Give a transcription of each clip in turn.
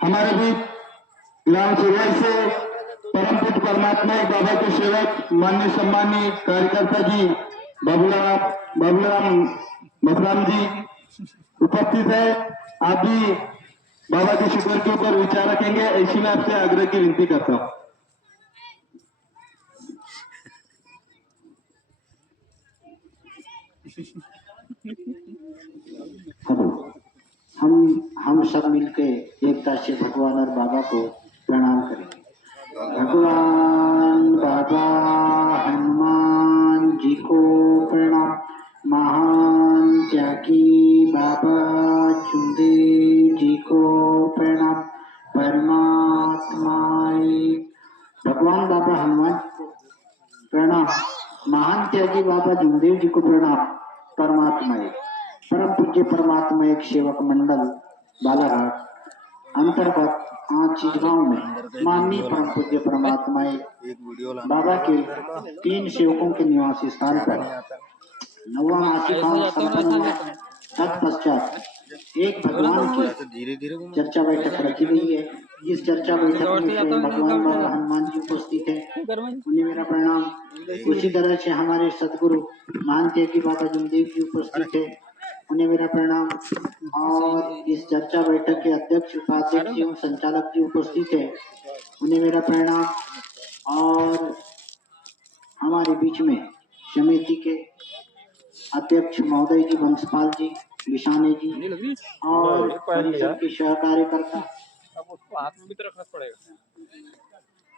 हमारे बीच ग्राम सिरवई से परम पूज्य परमात्मा बाबा के सेवक मान्य सम्मानीय कार्यकर्ता जी बाबूराम मथुराम जी उपस्थित है। आप भी बाबा के शिविर के ऊपर विचार रखेंगे, ऐसी मैं आपसे आग्रह की विनती करता हूँ। हम सब मिलके एकता से भगवान और बाबा को प्रणाम करेंगे। भगवान बाबा हनुमान जी को प्रणाम। महान त्यागी बाबा चुंदेल जी को प्रणाम। परमात्मा भगवान बाबा हनुमान को प्रणाम। महान त्यागी बाबा चुंदेल जी को प्रणाम। परमात्मा परम पूज्य परमात्मा एक सेवक मंडल बालाघाट अंतर्गत चिजगांव में माननीय परम पूज्य परमात्मा बाबा के 3 सेवकों के निवास स्थान पर 9वां आशिकांत संपन्न हुआ। तत्पश्चात एक भगवान की चर्चा बैठक रखी गई है। इस चर्चा बैठक में स्वयं भगवान बाबा हनुमान जी उपस्थित है, उन्हें मेरा प्रणाम। उसी तरह से हमारे सदगुरु महान त्यागी बाबा जुमदेव जी उपस्थित है, उन्हें मेरा प्रणाम। और इस चर्चा बैठक के अध्यक्ष उपाध्यक्ष एवं संचालक जी उपस्थित है, उन्हें मेरा प्रणाम। और हमारे बीच में समिति के अध्यक्ष महोदय जी वंशपाल जी विशाने जी और परिषद के सहकार्यकर्ता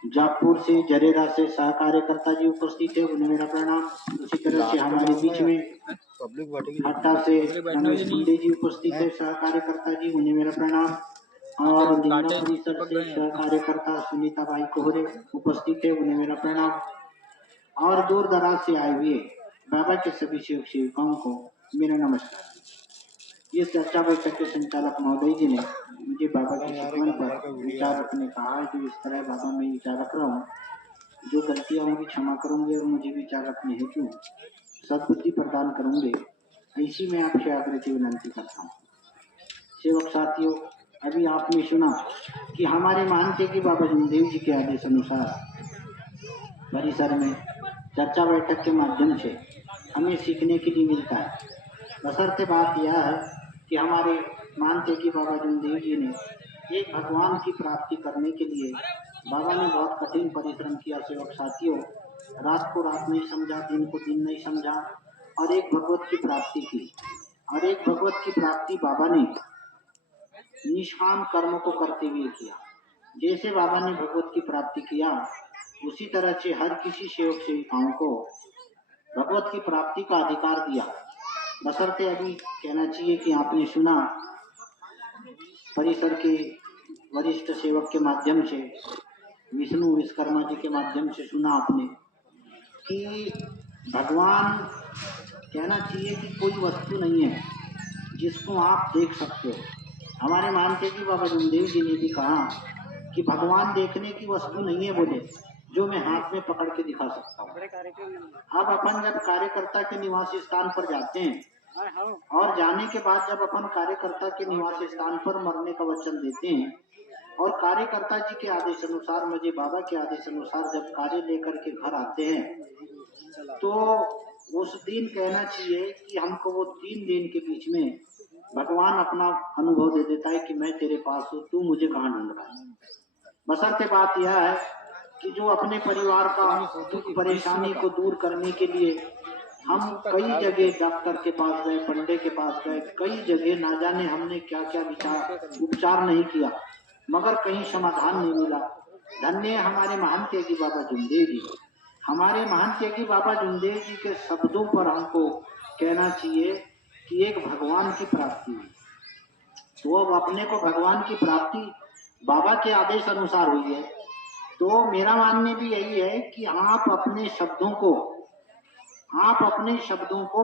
जागपुर से जरेरा से सहकार्यकर्ता जी उपस्थित है, उन्हें मेरा प्रणाम। उसी तरह से हमारे बीच में हट्टा से रमेश मुंडे जी उपस्थित है, सहकार्यकर्ता जी, उन्हें मेरा प्रणाम। और लिंगा परिसर से सहकार्यकर्ता सुनीता बाई कोहरे उपस्थित है, उन्हें मेरा प्रणाम। और दूर दराज से आए हुए बाबा के सभी सेवक सेविकाओं को मेरा नमस्कार। इस चर्चा बैठक के संचालक महोदय जी ने मुझे बाबा के शिकवन पर विचार रखने कहा है, जो इस तरह बाबा मैं विचार रख रहा हूँ, जो गलतियां होंगी क्षमा करूंगे और मुझे विचार रखने हेतु सद्बुद्धि प्रदान करूंगे, ऐसी मैं आपसे आग्रह की विनती करता हूँ। सेवक साथियों, अभी आपने सुना कि हमारे मानते कि बाबा जुमदेव जी के आदेश अनुसार परिसर में चर्चा बैठक के माध्यम से हमें सीखने के लिए मिलता है। बशर्ते बात यह है कि हमारे मानते कि बाबा जुमदेव जी ने एक भगवान की प्राप्ति करने के लिए बाबा ने बहुत कठिन परिश्रम किया। सेवक साथियों, रात को रात नहीं समझा, दिन को दिन नहीं समझा और एक भगवत की प्राप्ति की। और एक भगवत की प्राप्ति बाबा ने निष्काम कर्म को करते हुए किया। जैसे बाबा ने भगवत की प्राप्ति किया, उसी तरह से हर किसी सेवक सेविकाओं को भगवत की प्राप्ति का अधिकार दिया। बशर्ते अभी कहना चाहिए कि आपने सुना परिसर के वरिष्ठ सेवक के माध्यम से, विष्णु विश्वकर्मा जी के माध्यम से सुना आपने कि भगवान कहना चाहिए कि कोई वस्तु नहीं है जिसको आप देख सकते हो। हमारे मानते कि बाबा जुमदेव जी ने भी कहा कि भगवान देखने की वस्तु नहीं है, बोले, जो मैं हाथ में पकड़ के दिखा सकता हूँ। अब अपन जब कार्यकर्ता के निवास स्थान पर जाते हैं और जाने के बाद जब अपन कार्यकर्ता के निवास स्थान पर मरने का वचन देते हैं और कार्यकर्ता जी के आदेश अनुसार, मुझे बाबा के आदेश अनुसार जब कार्य लेकर के घर आते हैं, तो उस दिन कहना चाहिए कि हमको वो 3 दिन के बीच में भगवान अपना अनुभव दे देता है कि मैं तेरे पास हूँ, तू मुझे कहाँ ढूंढ रहा है। बशर्ते बात यह है कि जो अपने परिवार का दुख परेशानी को दूर करने के लिए हम कई जगह डॉक्टर के पास गए, पंडे के पास गए, कई जगह ना जाने हमने क्या क्या उपचार नहीं किया, मगर कहीं समाधान नहीं मिला। धन्य हमारे महान त्यागी बाबा जुमदेव जी। हमारे महान त्यागी बाबा जुमदेव जी के शब्दों पर हमको कहना चाहिए कि एक भगवान की प्राप्ति हुई। तो अब अपने को भगवान की प्राप्ति बाबा के आदेश अनुसार हुई है, तो मेरा मानना भी यही है कि आप अपने शब्दों को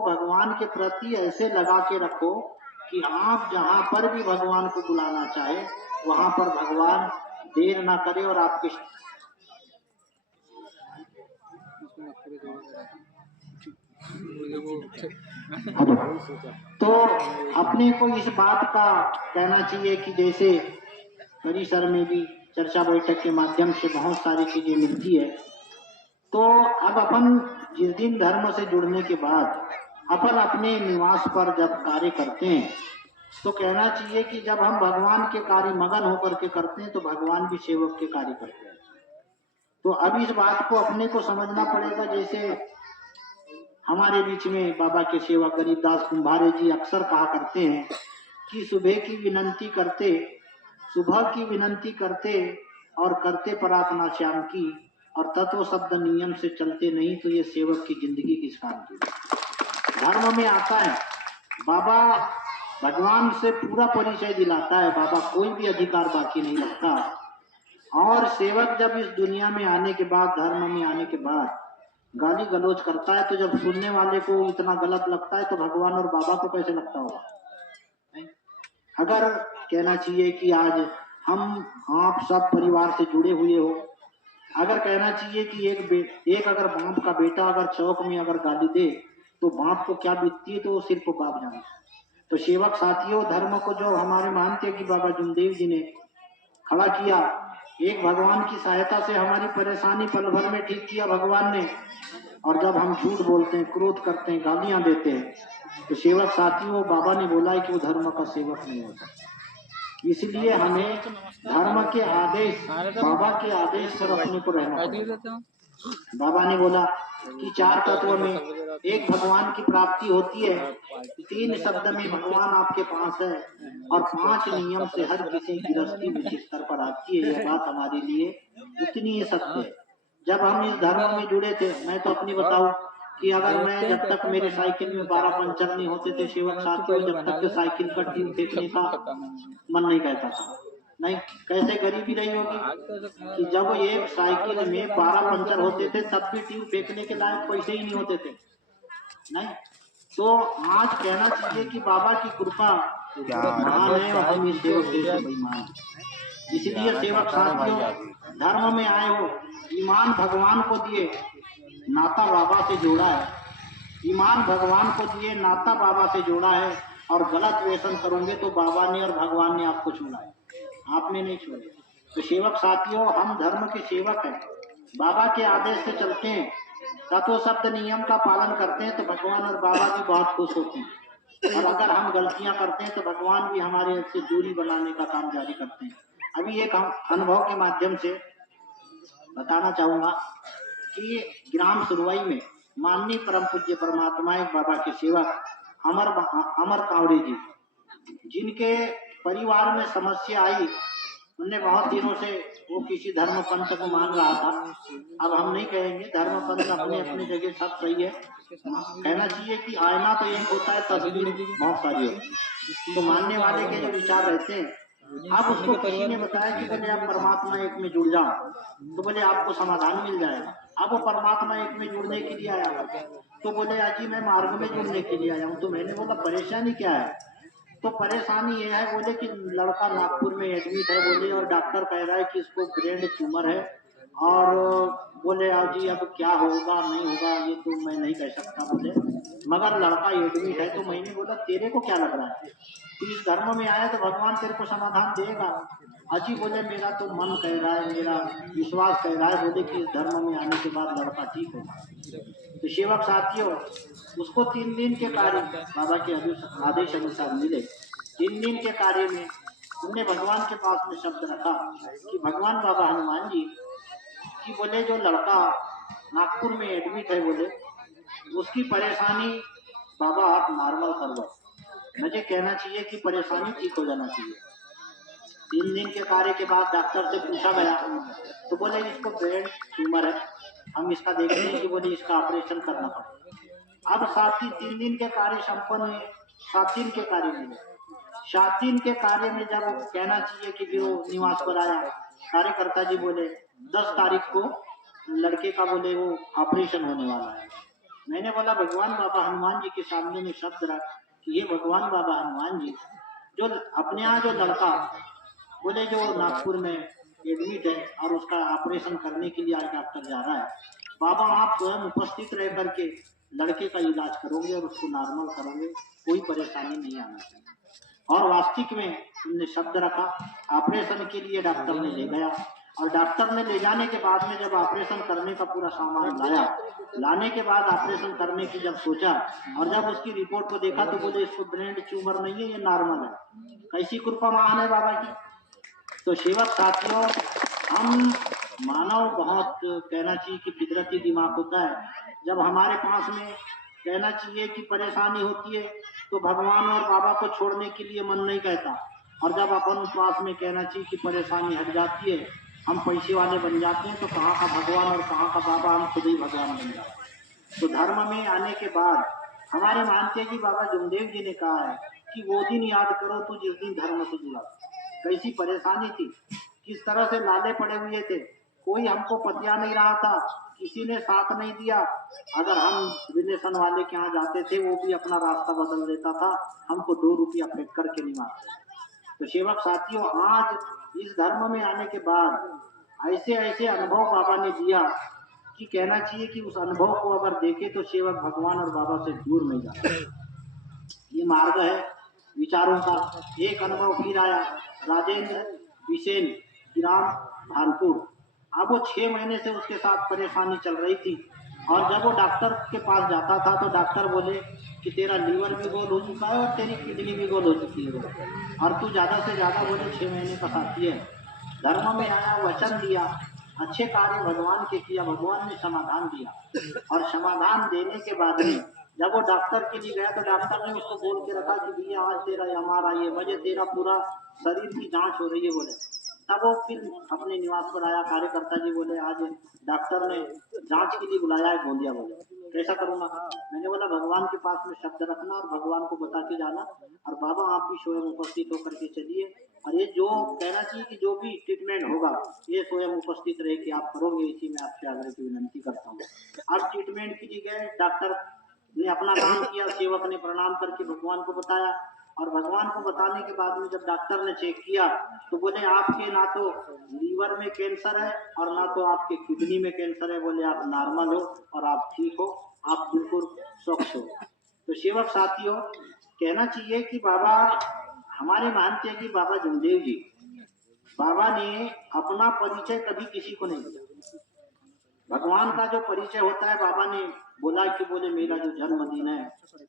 भगवान के प्रति ऐसे लगा के रखो कि आप जहाँ पर भी भगवान को बुलाना चाहे वहां पर भगवान देर ना करे और आपके तो अपने को इस बात का कहना चाहिए कि जैसे परिसर में भी चर्चा बैठक के माध्यम से बहुत सारी चीजें मिलती है। तो अब अपन जिस दिन धर्म से जुड़ने के बाद अपन अपने निवास पर जब कार्य करते हैं तो कहना चाहिए कि जब हम भगवान के कार्य मगन होकर के करते हैं तो भगवान भी सेवक के कार्य करते हैं। तो अब इस बात को अपने को समझना पड़ेगा। जैसे हमारे बीच में बाबा के सेवक गरीबदास कुंभारे जी अक्सर कहा करते हैं कि सुबह की विनंती करते और करते प्रार्थना श्याम की, और तत्व शब्द नियम से चलते नहीं तो ये सेवक की जिंदगी किस काम की। धर्म में आता है बाबा भगवान से पूरा परिचय दिलाता है, बाबा कोई भी अधिकार बाकी नहीं रखता। और सेवक जब इस दुनिया में आने के बाद, धर्म में आने के बाद गाली गलौज करता है तो जब सुनने वाले को इतना गलत लगता है तो भगवान और बाबा को कैसे लगता होगा। अगर कहना चाहिए कि आज हम आप सब परिवार से जुड़े हुए हो, अगर कहना चाहिए कि एक अगर बाप का बेटा अगर चौक में अगर गाली दे तो बाप को क्या बीतती है, तो वो सिर्फ बाप जाने। तो सेवक साथियों, धर्म को जो हमारे मानते कि बाबा जुमदेव जी ने खड़ा किया, एक भगवान की सहायता से हमारी परेशानी पल भर में ठीक किया भगवान ने। और जब हम झूठ बोलते हैं, क्रोध करते हैं, गालियां देते हैं, तो सेवक साथियों बाबा ने बोला है कि वो धर्म का सेवक नहीं होता। इसलिए हमें धर्म के आदेश, बाबा के आदेश पर अपने को रहना पड़ेगा। बाबा ने बोला कि 4 तत्व में एक भगवान की प्राप्ति होती है, 3 शब्द में भगवान आपके पास है, और 5 नियम से हर किसी गृहस्थी निश्चित स्तर पर आती है। यह बात हमारे लिए उतनी ही सत्य है। जब हम इस धर्म में जुड़े थे, मैं तो अपनी बताऊं कि अगर मैं जब तक मेरे साइकिल में 12 पंचर नहीं होते थे सेवक साथियों, जब तक के साइकिल का ट्यूब फेंकने का मन नहीं कहता था। नहीं, कैसे गरीबी रही होगी कि जब एक साइकिल में 12 पंचर होते थे तब भी ट्यूब फेंकने के लायक पैसे ही नहीं होते थे। नहीं, तो आज कहना चाहिए कि बाबा की कृपा महान है और हम इस सेवक जैसे बेईमान। इसलिए सेवक साथियों, धर्म में आए हो, ईमान भगवान को दिए, नाता बाबा से जोड़ा है। ईमान भगवान को दिए, नाता बाबा से जोड़ा है, और गलत व्यसन करोगे तो बाबा ने और भगवान ने आपको छोड़ा है, आपने नहीं छोड़े। तो सेवक साथियों, हम धर्म के सेवक हैं, बाबा के आदेश से चलते हैं, तत्व शब्द नियम का पालन करते हैं तो भगवान और बाबा भी बहुत खुश होते हैं। और अगर हम गलतियां करते हैं तो भगवान भी हमारे से दूरी बनाने का काम जारी करते हैं। अभी एक हम अनुभव के माध्यम से बताना चाहूंगा कि ग्राम सुरवाई में माननीय परम पूज्य परमात्मा एक बाबा के सेवक अमर कावड़े जी, जिनके परिवार में समस्या आई, उनने बहुत दिनों से वो किसी धर्म पंथ को मान रहा था। अब हम नहीं कहेंगे, धर्म पंथ अपने अपने जगह सब सही है। कहना चाहिए कि आईना तो एक होता है, तस्वीर बहुत सारी होती है। तो मानने वाले के जो विचार रहते हैं, अब उसको किसी ने बताया कि बोले आप परमात्मा एक में जुड़ जाओ, तो बोले आपको समाधान मिल जाएगा। अब वो परमात्मा एक में जुड़ने के लिए आया, तो बोले अजी मैं मार्ग में जुड़ने के लिए आया हूँ। तो मैंने बोला परेशानी क्या है? तो परेशानी ये है, बोले कि लड़का नागपुर में एडमिट है, बोले, और डॉक्टर कह रहा है कि इसको ब्रेन ट्यूमर है, और बोले जी अब क्या होगा नहीं होगा ये तो मैं नहीं कह सकता, बोले मगर लड़का एडमिट है। तो मैंने बोला तेरे को क्या लग रहा है, तू इस धर्म में आया तो भगवान तेरे को समाधान देगा। अजी बोले मेरा तो मन कह रहा है, मेरा विश्वास कह रहा है, बोले कि इस धर्म में आने के बाद लड़का ठीक होगा। तो सेवक साथियों, उसको 3 दिन के कार्य बाबा के आदेश अनुसार मिले। 3 दिन के कार्य में उनने भगवान के पास में शब्द रखा कि भगवान बाबा हनुमान जी कि बोले जो लड़का नागपुर में एडमिट है, बोले उसकी परेशानी बाबा आप नॉर्मल कर दो। मुझे कहना चाहिए कि परेशानी ठीक हो जाना चाहिए। 3 दिन के कार्य के बाद डॉक्टर से पूछा गया तो बोले इसको ब्रेन ट्यूमर है, हम इसका देखते हैं कि बोले इसका ऑपरेशन करना पड़ेगा। अब 3 दिन के कार्य संपन्न हुए, 7 दिन के कार्य मिले। 7 दिन के कार्य में जब कहना चाहिए कि जो निवास पर आया, कार्यकर्ता जी बोले 10 तारीख को लड़के का बोले वो ऑपरेशन होने वाला है। मैंने बोला भगवान बाबा हनुमान जी के सामने में शब्द रख कि ये भगवान बाबा हनुमान जी जो अपने यहाँ जो लड़का बोले जो नागपुर में एडमिट है और उसका ऑपरेशन करने के लिए आज डॉक्टर जा रहा है, बाबा आप स्वयं उपस्थित रह करके लड़के का इलाज करोगे और उसको नॉर्मल करोगे, कोई परेशानी नहीं आना चाहिए। और वास्तविक में तुमने शब्द रखा। ऑपरेशन के लिए डॉक्टर ने ले गया और डॉक्टर ने ले जाने के बाद में जब ऑपरेशन करने का पूरा सामान लाया, लाने के बाद ऑपरेशन करने की जब सोचा और जब उसकी रिपोर्ट को देखा तो बोले इसको ब्रेन ट्यूमर नहीं है, ये नॉर्मल है। कैसी कृपा महान है बाबा की। तो सेवक साथियों, हम मानव बहुत कहना चाहिए कि फितरती दिमाग होता है। जब हमारे पास में कहना चाहिए कि परेशानी होती है तो भगवान और बाबा को छोड़ने के लिए मन नहीं कहता, और जब अपन पास में कहना चाहिए कि परेशानी हट जाती है, हम पैसे वाले बन जाते हैं, तो कहाँ का भगवान और कहाँ का बाबा, हम खुद ही भगवान बन जाते हैं। तो धर्म में आने के बाद हमारे मानते जी बाबा जुमदेव जी ने कहा है कि वो दिन याद करो तो जिस दिन धर्म से जुड़ा। कैसी परेशानी थी, किस तरह से लाले पड़े हुए थे, कोई हमको पतिया नहीं रहा था, किसी ने साथ नहीं दिया। अगर हम रिलेशन वाले के यहाँ जाते थे वो भी अपना रास्ता बदल देता था, हमको 2 रुपया फेंक करके नहीं मारते। तो सेवक साथियों, आज इस धर्म में आने के बाद ऐसे ऐसे अनुभव बाबा ने दिया कि कहना चाहिए कि उस अनुभव को अगर देखे तो सेवक भगवान और बाबा से दूर नहीं जाता। ये मार्ग है विचारों का। एक अनुभव फिर आया, राजेंद्र बिसेन ग्राम भानपुर। अब वो 6 महीने से उसके साथ परेशानी चल रही थी, और जब वो डॉक्टर के पास जाता था तो डॉक्टर बोले कि तेरा लीवर भी गोल हो चुका है और तेरी किडनी भी गोल हो चुकी है, और तू ज्यादा से ज्यादा बोले 6 महीने का साथी है। धर्म में आया, वचन दिया, अच्छे कार्य भगवान के किया, भगवान ने समाधान दिया, और समाधान देने के बाद में जब वो डॉक्टर के लिए गया तो डॉक्टर ने उसको बोल के रखा कि भैया आज तेरा MRI है, वजह तेरा पूरा शरीर की जांच हो रही है बोले। तब वो फिर अपने निवास पर आया, कार्यकर्ता जी बोले आज डॉक्टर ने जांच के लिए बुलाया है गोंदिया। बोले कैसा करूँगा? मैंने बोला भगवान के पास में शब्द रखना और भगवान को बता के जाना, और बाबा आप भी स्वयं उपस्थित होकर के चलिए, और ये जो कहना चाहिए कि जो भी ट्रीटमेंट होगा ये स्वयं उपस्थित रहे कि आप करोगे, इसी में आपसे आग्रह की विनंती करता हूँ। अब ट्रीटमेंट के लिए गए, डॉक्टर ने अपना काम किया, सेवक ने प्रणाम करके भगवान को बताया, और भगवान को बताने के बाद में जब डॉक्टर ने चेक किया तो बोले आपके ना तो लीवर में कैंसर है और ना तो आपके किडनी में कैंसर है, बोले आप नॉर्मल हो और आप ठीक हो, आप बिल्कुल स्वच्छ हो। तो सेवक साथियों, कहना चाहिए कि बाबा हमारे मानते हैं कि बाबा जुमदेव जी, बाबा ने अपना परिचय कभी किसी को नहीं दिया। भगवान का जो परिचय होता है, बाबा ने बोला कि बोले मेरा जो जन्मदिन है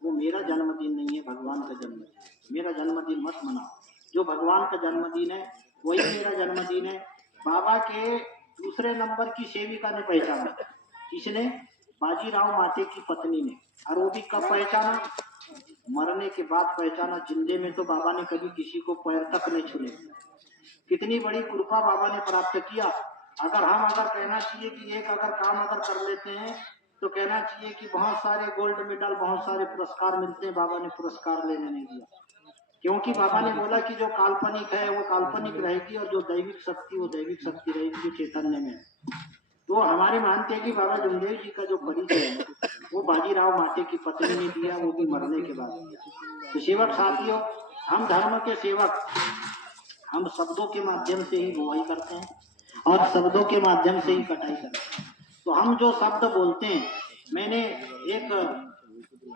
वो मेरा जन्मदिन नहीं है, भगवान का जन्मदिन। मेरा जन्मदिन मत मनाओ, जो भगवान का जन्मदिन है वही मेरा जन्मदिन है। बाबा के दूसरे नंबर की सेविका ने पहचाना। किसने? बाजीराव माटे की पत्नी ने। और वो भी कब पहचाना? मरने के बाद पहचाना। जिंदे में तो बाबा ने कभी किसी को पैर तक नहीं छुए। कितनी बड़ी कृपा बाबा ने प्राप्त किया। अगर कहना चाहिए कि एक अगर काम अगर कर लेते हैं तो कहना चाहिए कि बहुत सारे गोल्ड मेडल, बहुत सारे पुरस्कार मिलते हैं, बाबा ने पुरस्कार लेने नहीं दिया, क्योंकि बाबा ने बोला कि जो काल्पनिक है वो काल्पनिक रहेगी और जो दैविक शक्ति वो दैविक शक्ति रहेगी, जो चैतन्य में। तो हमारे मानते हैं कि बाबा जुमदेव जी का जो परिचय है वो बाजीराव माटे की पत्नी ने दिया, वो भी मरने के बाद। तो सेवक साथियों, हम धर्म के सेवक, हम शब्दों के माध्यम से ही बुआई करते हैं और शब्दों के माध्यम से ही कटाई करते हैं। तो हम जो शब्द बोलते हैं, मैंने एक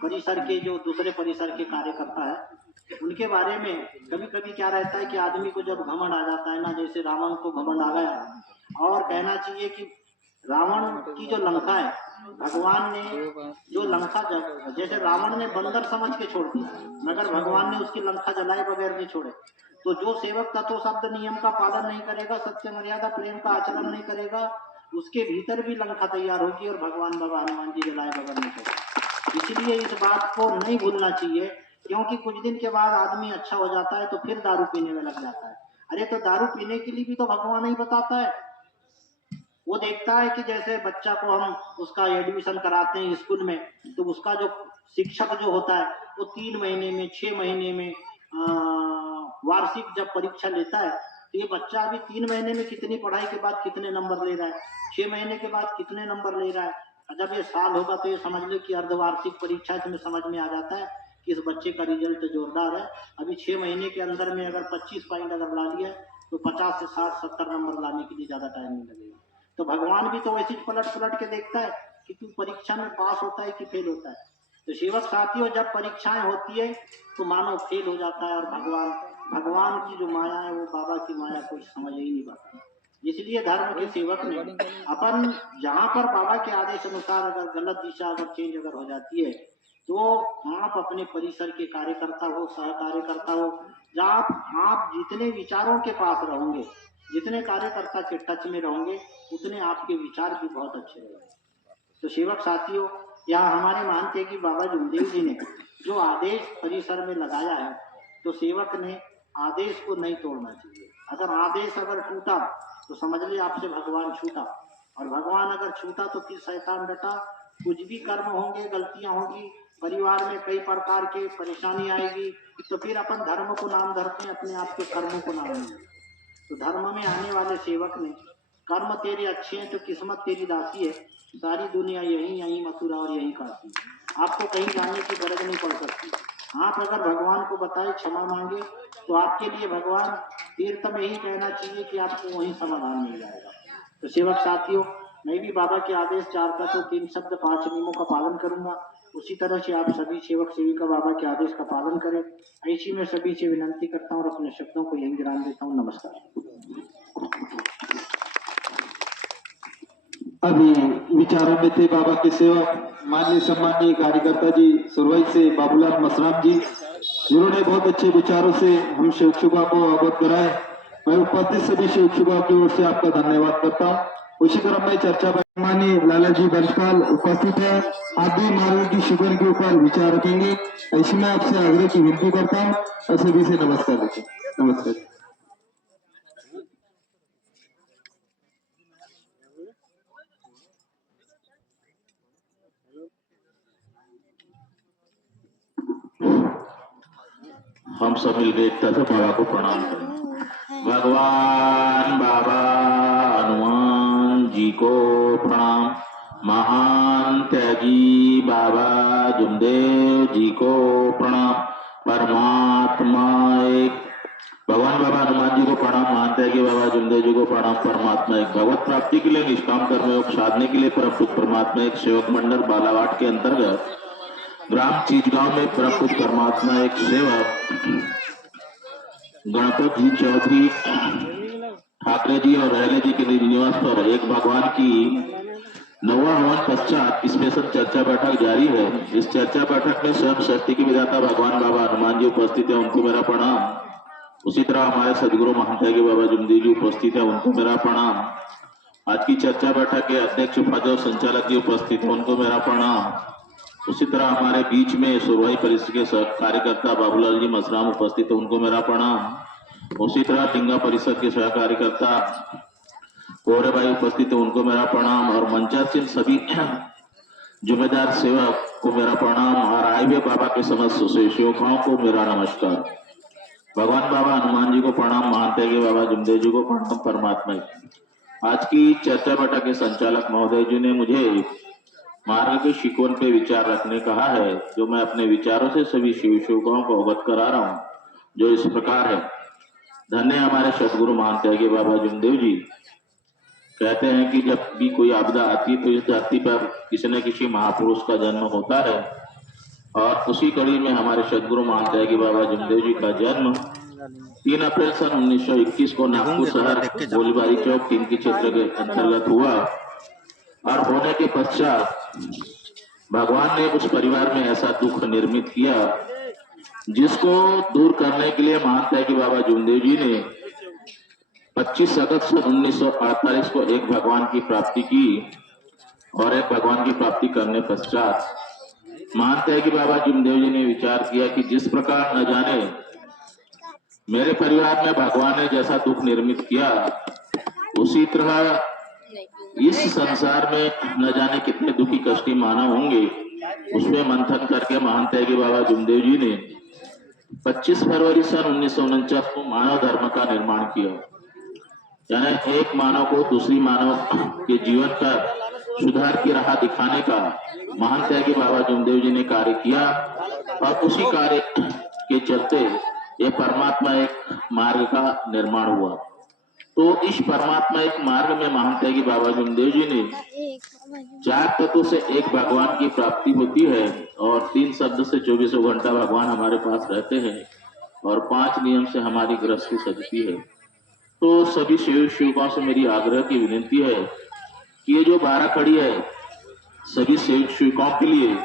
परिसर के जो दूसरे परिसर के कार्यकर्ता है उनके बारे में कभी कभी क्या रहता है कि आदमी को जब घमंड आ जाता है ना, जैसे रावण को घमंड आ गया, और कहना चाहिए कि रावण की जो लंका है, भगवान ने जो लंका, जैसे रावण ने बंदर समझ के छोड़ दिया मगर भगवान ने उसकी लंका जलाए बगैर नहीं छोड़े। तो जो सेवक तत्व शब्द नियम का पालन नहीं करेगा, सत्य मर्यादा प्रेम का आचरण नहीं करेगा, उसके भीतर भी लंका तैयार होगी और भगवान बाबा हनुमान जी जलाए बगैर नहीं छोड़ेगा। इसलिए इस बात को नहीं भूलना चाहिए, क्योंकि कुछ दिन के बाद आदमी अच्छा हो जाता है तो फिर दारू पीने में लग जाता है। अरे तो दारू पीने के लिए भी तो भगवान ही बताता है। वो देखता है कि जैसे बच्चा को हम उसका एडमिशन कराते हैं स्कूल में, तो उसका जो शिक्षक जो होता है वो 3 महीने में, 6 महीने में वार्षिक जब परीक्षा लेता है, तो ये बच्चा अभी 3 महीने में कितनी पढ़ाई के बाद कितने नंबर ले रहा है, 6 महीने के बाद कितने नंबर ले रहा है, जब ये साल होगा तो ये समझ ले कि अर्धवार्षिक परीक्षा में समझ में आ जाता है कि इस बच्चे का रिजल्ट जोरदार है। अभी 6 महीने के अंदर में अगर 25 पॉइंट अगर ला लिया तो 50 से 60 70 नंबर लाने के लिए ज्यादा टाइम नहीं लगेगा। तो भगवान भी तो वैसे पलट पलट के देखता है कि तू परीक्षा में पास होता है कि फेल होता है। तो सेवक साथियों, जब परीक्षाएं होती है तो मानव फेल हो जाता है और भगवान की जो माया है वो बाबा की माया कोई समझ ही नहीं पाता। इसलिए धर्म के सेवक ने अपन जहां पर बाबा के आदेश अनुसार अगर गलत दिशा अगर चेंज अगर हो जाती है तो आप अपने परिसर के कार्यकर्ता हो, सह कार्यकर्ता हो, जहाँ आप जितने विचारों के पास रहोगे, जितने कार्यकर्ता के टच में रहोगे, उतने आपके विचार भी बहुत अच्छे रहेंगे। तो सेवक साथियों, यहाँ हमारे मानते हैं कि बाबा जुमदेव जी ने जो आदेश परिसर में लगाया है, तो सेवक ने आदेश को नहीं तोड़ना चाहिए। अगर आदेश अगर टूटा तो समझ ले आपसे भगवान छूटा, और भगवान अगर छूटा तो फिर शैतान डटा। कुछ भी कर्म होंगे, गलतियां होंगी, परिवार में कई प्रकार की परेशानी आएगी, तो फिर अपन धर्म को नाम धरते हैं, अपने आप के कर्मों को नाम नहीं। तो धर्म में आने वाले सेवक ने कर्म तेरे अच्छे हैं तो किस्मत तेरी दासी है, सारी दुनिया यही मथुरा और यही काशी, आपको कहीं जाने की गरज नहीं पड़ सकती। आप अगर भगवान को बताए, क्षमा मांगे, तो आपके लिए भगवान तीर्थ में ही कहना चाहिए कि आपको वहीं समाधान मिल जाएगा। तो सेवक साथियों, मैं भी बाबा के आदेश 4 का तो 3 शब्द 5 नियमों का पालन करूंगा। उसी तरह से आप सभी सेवक सेविका बाबा के आदेश का पालन करें, ऐसी मैं सभी से विनंती करता हूँ और अपने शब्दों को यही विराम देता हूँ। नमस्कार। अभी विचारों में थे बाबा के सेवक माननीय सम्मानीय कार्यकर्ता जी सुरवई से बाबूलाल मसराम जी, जिन्होंने बहुत अच्छे विचारों से हम शिक्षकों को अवगत कराए। मैं उपस्थित सभी शिक्षकों की ओर से आपका धन्यवाद करता हूँ। उसी क्रम में चर्चा माननीय लालाजी बंसपाल उपस्थित है, आप भी मार्ग की शुगर के ऊपर विचार रखेंगे, ऐसी मैं आपसे आग्रह की विनती करता हूँ और सभी से नमस्कार देता हूं। नमस्कार। हम सब मिलकर एकता से बाबा को प्रणाम करें। भगवान बाबा हनुमान जी को प्रणाम। महान त्यागी बाबा जुमदेव जी को प्रणाम। परमात्मा एक। भगवान बाबा हनुमान जी को प्रणाम। महान त्यागी बाबा जुमदेव जी को प्रणाम। परमात्मा एक। भगवत प्राप्ति के लिए निष्काम कर्मयोग साधने के लिए परम परमात्मा एक सेवक मंडल बालाघाट के अंतर्गत ग्राम चीजगांव में परम परमात्मा एक सेवक गणपत जी चौधरी ठाकरे जी और रहले जी के निवास पर एक भगवान की नवा हवन पश्चात स्पेशल चर्चा बैठक जारी है। इस चर्चा बैठक में स्वयं शक्ति की विधाता भगवान बाबा हनुमान जी उपस्थित है, उनको मेरा प्रणाम। उसी तरह हमारे सदगुरु महंत के बाबा जुमदेव जी उपस्थित है, उनको मेरा प्रणाम। आज की चर्चा बैठक के अध्यक्ष उपाध्यक्ष संचालक जी उपस्थित है, उनको मेरा प्रणाम। उसी तरह हमारे बीच में सुरवाई परिसर के कार्यकर्ता बाबूलाल जी मसराम उपस्थित है, उनको मेरा प्रणाम। उसी तरह लिंगा परिषद के सह कार्यकर्ता कोरे भाई उपस्थित है, उनको मेरा प्रणाम। और मंचासीन सभी जिम्मेदार सेवक को मेरा प्रणाम और आए हुए बाबा के समस्त सेवकों को मेरा नमस्कार। भगवान बाबा हनुमान जी को प्रणाम। मानते हैं बाबा जुमदेव जी को प्रणाम। परमात्मा। आज की चर्चा बैठक के संचालक महोदय जी ने मुझे मार्ग के शिकोन पे विचार रखने कहा है, जो मैं अपने विचारों से सभी शिवकों को अवगत करा रहा हूँ, जो इस प्रकार है। धन्य हमारे सदगुरु मानते हैं कि बाबा जुमदेव जी कहते हैं कि जब भी कोई आपदा आती है तो इस धरती पर किसी न किसी महापुरुष का जन्म होता है, और उसी कड़ी में हमारे सदगुरु मानते हैं कि बाबा जुमदेव जी का जन्म 3 अप्रैल सन 1921 को नागपुर शहर गोलीबारी चौक टिंकी क्षेत्र के अंतर्गत हुआ। और होने के पश्चात भगवान ने उस परिवार में ऐसा दुख निर्मित किया जिसको दूर करने के लिए मानते हैं कि बाबा जुमदेव जी ने 25 अगस्त 1948 को एक भगवान की प्राप्ति की, और एक भगवान की प्राप्ति करने पश्चात मानते हैं कि बाबा जुमदेव जी ने विचार किया कि जिस प्रकार न जाने मेरे परिवार में भगवान ने जैसा दुख निर्मित किया, उसी तरह इस संसार में न जाने कितने दुखी कष्टी मानव होंगे। उसमें मंथन करके मानते हैं कि बाबा जुमदेव जी ने 25 फरवरी सन 1949 को मानव धर्म का निर्माण किया, यानी एक मानव को दूसरी मानव के जीवन का सुधार की राह दिखाने का मानते हैं कि बाबा जुमदेव जी ने कार्य किया। और उसी कार्य के चलते ये परमात्मा एक मार्ग का निर्माण हुआ। तो इस परमात्मा एक मार्ग में महान त्यागी बाबा जुमदेव जी ने 4 तत्वों से एक भगवान की प्राप्ति होती है और 3 शब्द से 24 घंटा भगवान हमारे पास रहते हैं और 5 नियम से हमारी गृहस्थी सजती है। तो सभी सेवकों से मेरी आग्रह की विनती है कि ये जो 12 कड़ी है सभी सेवकों के लिए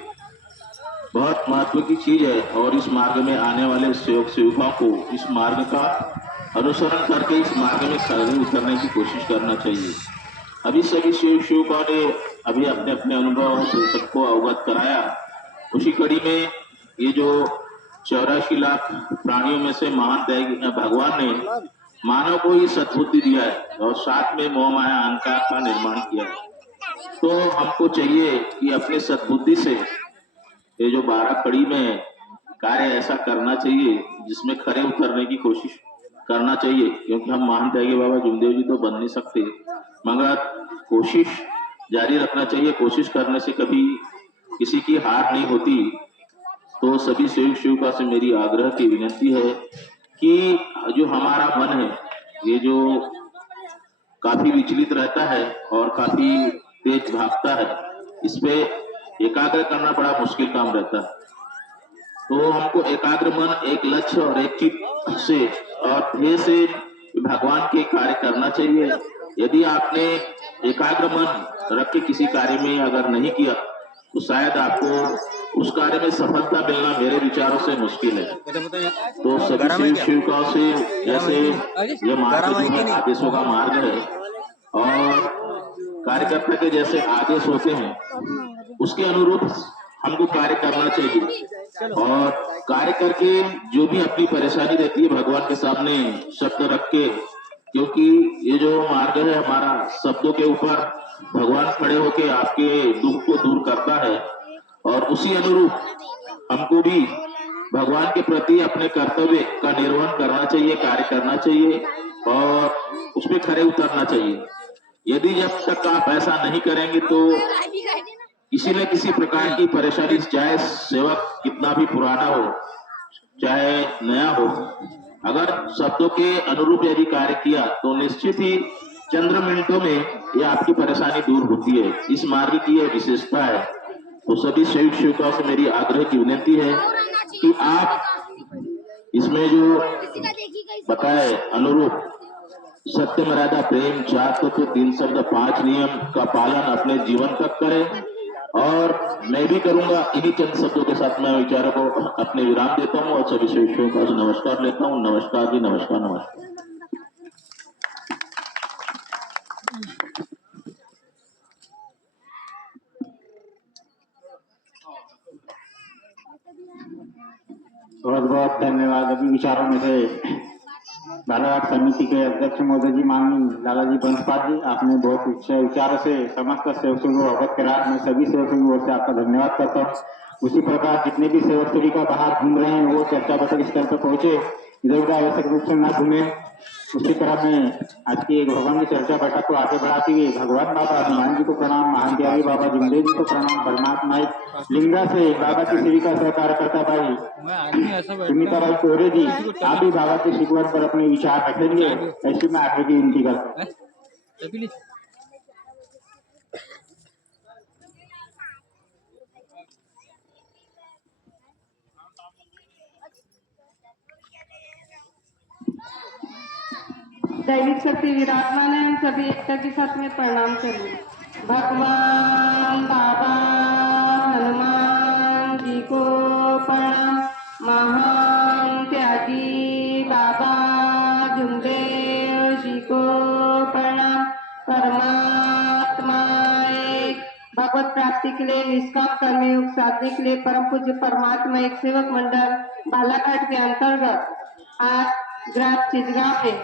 बहुत महत्व की चीज है और इस मार्ग में आने वाले सेवकों को इस मार्ग का अनुसरण करके इस मार्ग में खड़े उतरने की कोशिश करना चाहिए। अभी सभी सेवकों ने अभी अपने अपने अनुभव से सबको अवगत कराया। उसी कड़ी में ये जो 84 लाख प्राणियों में से महान त्यागी भगवान ने मानव को ही सद्बुद्धि दिया है और साथ में मोह माया अहंकार का निर्माण किया है। तो हमको चाहिए कि अपने सद्बुद्धि से ये जो 12 कड़ी में कार्य ऐसा करना चाहिए जिसमें खरे उतरने की कोशिश करना चाहिए, क्योंकि हम महान त्यागी बाबा जुमदेव जी तो बन नहीं सकते मगर कोशिश जारी रखना चाहिए। कोशिश करने से कभी किसी की हार नहीं होती। तो सभी सेवकों से मेरी आग्रह की विनती है कि जो हमारा मन है ये जो काफी विचलित रहता है और काफी तेज भागता है, इस पे एकाग्र करना बड़ा मुश्किल काम रहता है। तो हमको एकाग्र मन, एक लक्ष्य और एक चित्त से और ध्येय से भगवान के कार्य करना चाहिए। यदि आपने एकाग्र मन रख के किसी कार्य में अगर नहीं किया तो शायद आपको उस कार्य में सफलता मिलना मेरे विचारों से मुश्किल है। तो सभी सेवकों से जैसे ये मार्ग जो है आदेशों का मार्ग है और कार्यकर्ता के जैसे आदेश होते हैं उसके अनुरूप हमको कार्य करना चाहिए और कार्य करके जो भी अपनी परेशानी रहती है भगवान के सामने शब्द रख के, क्योंकि ये जो मार्ग है हमारा शब्दों के ऊपर भगवान खड़े होके आपके दुख को दूर करता है और उसी अनुरूप हमको भी भगवान के प्रति अपने कर्तव्य का निर्वहन करना चाहिए, कार्य करना चाहिए और उसमें खड़े उतरना चाहिए। यदि जब तक आप ऐसा नहीं करेंगे तो किसी न किसी प्रकार की परेशानी, चाहे सेवक कितना भी पुराना हो चाहे नया हो, अगर शब्दों के अनुरूप यदि कार्य किया तो निश्चित ही चंद मिनटों में ये आपकी परेशानी दूर होती है। इस मार्ग की यह विशेषता है। तो सभी सेवकों से मेरी आग्रह की विनती है कि आप इसमें जो बताए अनुरूप सत्य, मर्यादा, प्रेम, 4 तत्व, 3 शब्द, 5 नियम का पालन अपने जीवन तक करें और मैं भी करूंगा। इन्हीं चंद शब्दों के साथ मैं विचारों को अपने विराम देता हूँ और सभी सेवकों से नमस्कार लेता हूँ। नमस्कार जी, नमस्कार नमस्कार। बहुत बहुत धन्यवाद। अभी विचारों में से बालाघाट समिति के अध्यक्ष महोदय जी माननीय लालाजी बंसपाल जी, आपने बहुत अच्छे विचारों से समस्त सेवकों को अवगत करा। मैं सभी सेवकों की ओर से आपका धन्यवाद करता हूँ। उसी प्रकार जितने भी सेवक सेविका बाहर घूम रहे हैं वो चर्चा बैठक स्थल पर पहुंचे, इधर उधर आवश्यक रूप से न घूमे। उसी तरह में आज की एक भगवान की चर्चा बैठक को आगे बढ़ाती हुई भगवान बाबा हनुमान जी को प्रणाम, महान त्यागी बाबा जुमदेव जी को प्रणाम, परमात्मा लिंगा से बाबा की सेविका सहकार करता भाई सुनीता भाई कोहरे जी, आप भी बाबा की शिकवत पर अपने विचार रखेंगे, ऐसी मैं आगे की विनती करता हूँ। दैविक शक्ति विराजमान है। हम सभी एकता के साथ में प्रणाम करें। भगवान बाबा हनुमान जी को प्रणाम, महान त्यागी बाबा जुमदेव जी को प्रणाम। परमात्मा एक भगवत प्राप्ति के लिए निष्काम कर्मयोग साधने के लिए परम पूज्य परमात्मा एक सेवक मंडल बालाघाट के अंतर्गत आज ग्राम चिजगांव में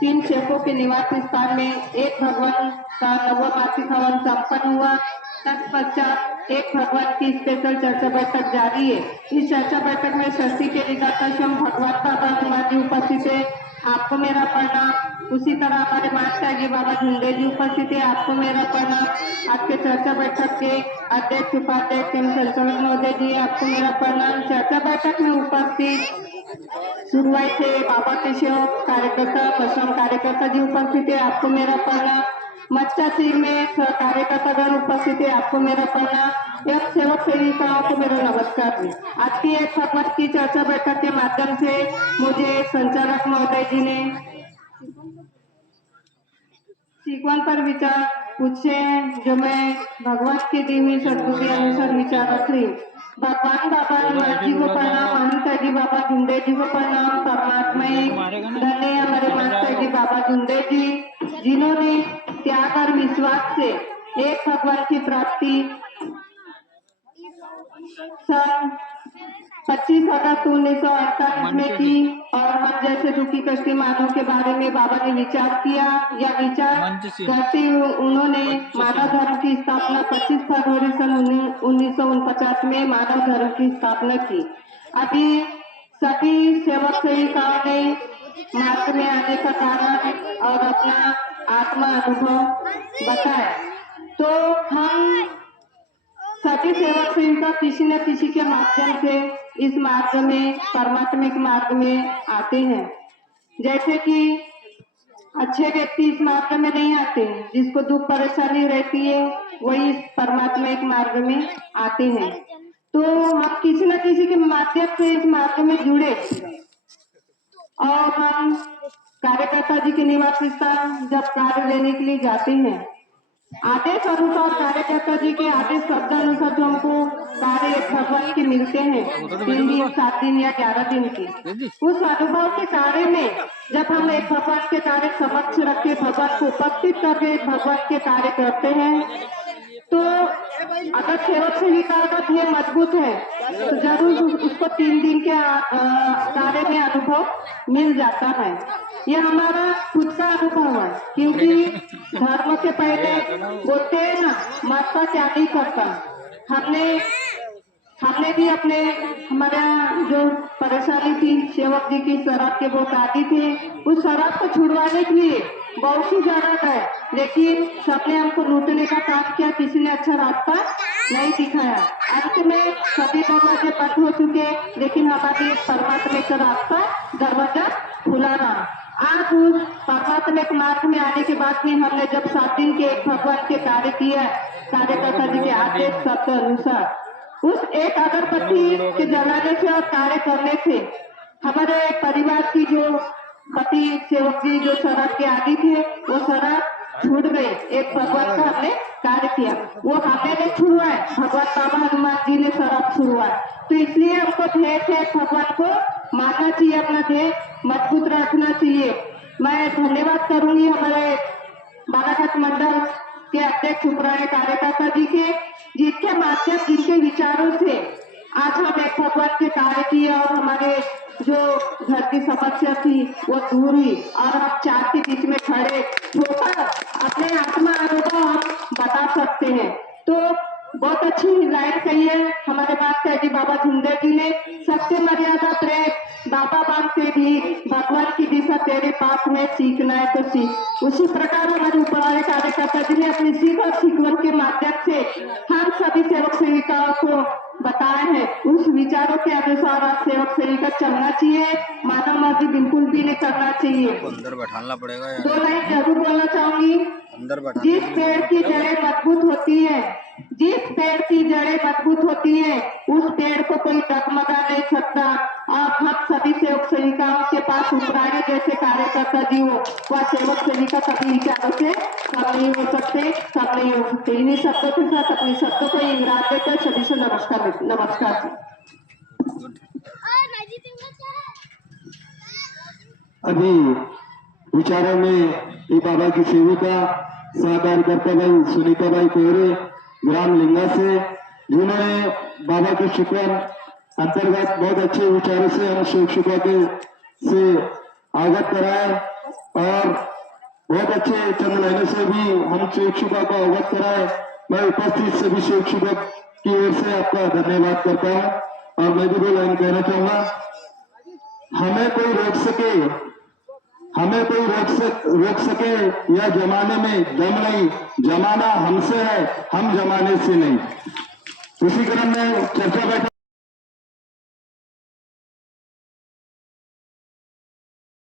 3 सेवकों के निवास स्थान में एक भगवान का नवमासी हवन संपन्न हुआ। तत्पश्चात एक भगवान की स्पेशल चर्चा बैठक जारी है। इस चर्चा बैठक में षष्ठी के निदान भगवान बाबा हनुमान जी उपस्थित है, आपको मेरा प्रणाम। उसी तरह हमारे माता जी बाबा जुमदेव जी उपस्थित है, आपको मेरा प्रणाम। आपके चर्चा बैठक के अध्यक्ष उपाध्यक्ष एवं संचालक महोदय जी, आपको मेरा प्रणाम। चर्चा बैठक में उपस्थित सुरुवात से बाबा के सेवक कार्यकर्ता पश्चिम कार्यकर्ता जी उपस्थित है, आपको मेरा प्रणाम। मच्चा सिंह में सह कार्यकर्तागण उपस्थित है, आपको मेरा प्रणाम। एवं सेवक सेविकाओं को मेरा नमस्कार जी। आज की एक खबर की चर्चा बैठक के माध्यम से मुझे संचालक महोदय जी ने सीक्वेंस पर विचार पूछे हैं, जो मैं भगवान की दी हुई सद्बुद्धि अनुसार विचार रख रही हूँ। भगवान बाबा हनुमान जी को प्रणाम, महंत जी बाबा जुंदे जी को प्रणाम। परमात्मा धन्य हमारे महंत जी बाबा जुंदे जी, जिन्होंने त्याग और विश्वास से एक भगवान की प्राप्ति सन 25 अगस्त 1948 में की। और हम जैसे दुखी कष्टी मानव के बारे में बाबा ने विचार किया या विचार करते हुए उन्होंने मानव धर्म की स्थापना 25 फरवरी सन 1949 में मानव धर्म की स्थापना की। अभी सभी सेवक सेविकाओं ने मार्ग में आने का कारण और अपना आत्मा अनुभव बताया। तो हम सभी सेवक सेविका किसी न किसी के माध्यम से इस मार्ग में परमात्मिक मार्ग में आते हैं। जैसे कि अच्छे व्यक्ति इस मार्ग में नहीं आते, जिसको दुख परेशानी रहती है वही इस परमात्मिक मार्ग में आते हैं। तो हम किसी न किसी के माध्यम से इस मार्ग में जुड़े और हम कार्यकर्ता जी के निवास स्थान जब कार्य लेने के लिए जाते हैं, आदेश अनुसार कार्यकर्ता जी के आदेश शब्द अनुसार जो हमको कार्य एक भगवान के मिलते हैं 3 दिन 7 दिन या 11 दिन के, उस अनुभव के कार्य में जब हम एक भगवान के कार्य समक्ष रख के भगवान को उपस्थित करके एक भगवान के कार्य करते हैं, तो अगर सेवक सेविका का ध्येय मजबूत है तो जरूर उसको 3 दिन के कार्य में अनुभव मिल जाता है। यह हमारा खुद का अनुभव है, क्योंकि धर्म के पहले बोलते हैं ना, माता क्या नहीं करता। हमने भी अपने हमारा जो परेशानी थी, सेवक जी की शराब के बहुत आदी थे, उस शराब को छुड़वाने के लिए बहुत सी जगह गए, लेकिन सबने हमको लूटने का काम किया, किसी ने अच्छा रास्ता नहीं दिखाया। अंत में सभी दरवाजे बंद हो चुके, लेकिन हमारे परमात्मा का रास्ता दरवाजा खुला रहा। आज उस परमात्मा के मार्ग में आने के बाद में हमने जब 7 दिन के एक भगवान के कार्य किया, कार्यकर्ता जी के आदेश शब्द अनुसार, उस एक अगरबत्ती के जलाने से और कार्य करने से हमारे परिवार की जो पति सेवक जी जो शराब के आदि थे वो शराब छूट गए। एक भगवान का हमने कार्य किया, वो हमें नहीं छुड़वाए, भगवान बाबा हनुमान जी ने शराब छुड़वाए। तो इसलिए हमको ध्येय से भगवान को मानना चाहिए, अपना ध्येय मजबूत रखना चाहिए। मैं धन्यवाद करूंगी हमारे बालाघाट मंडल के अध्यक्ष पुराने कार्यकर्ता जी के, जिसके माध्यम जिनके विचारों से आज हम एक भगवान के कार्य किए और हमारे जो घर की समस्या थी वो दूर हुई और हम 4 के बीच में खड़े होकर अपने आत्मा अनुभव हम बता सकते हैं। तो बहुत अच्छी लाइन कही है हमारे माता जी बाबा झुंदे जी ने, सबसे मर्यादा प्रेम बाबा बाप से भी भगवान की दिशा तेरे पास में सीखना है तो सीख। उसी प्रकार हमारे ऊपर कार्यकर्ता जी ने अपनी सीख और सीखवन के माध्यम से हम सभी सेवक सेविकाओं को बताए हैं, उस विचारों के अनुसार आज सेवक सेविका चलना चाहिए, मानव मर्जी बिल्कुल भी नहीं करना चाहिए। अंदर बैठाना पड़ेगा यार। 2 लाइन जरूर बोलना चाहूंगी। अंदर बैठा, जिस पेड़ की जड़ें मजबूत होती है, जिस पेड़ की जड़ें मजबूत होती है, उस पेड़ को कोई डगमगा नहीं सकता। और हम सभी सेवक सेविकाओं के पास उपराने जैसे कार्यकर्ता जी हो, वह सेवक सेविका सभी विचारों से कम नहीं हो सकते, कम नहीं हो सकते। इन्हीं शब्दों के साथ अपने शब्दों को इंग्राज देकर सभी से नमस्कार जी। अभी विचारों में ये बाबा की सेविका सहकार्यकर्ता भाई सुनीता भाई कोहरे ग्राम लिंगा से, जिन्होंने बाबा के शिकवन अंतर्गत बहुत अच्छे विचारों से हम शिक्षकों के से अवगत कराए और बहुत अच्छे चंद लाइनों से भी हम शिक्षकों को अवगत कराए। मैं उपस्थित सभी शिक्षकों की ओर से आपका धन्यवाद करता हूँ और मैं भी 2 लाइन कहना चाहूंगा। हमें कोई रोक सके या जमाने में दम नहीं, जमाना हमसे है, हम जमाने से नहीं। उसी क्रम में चर्चा बैठक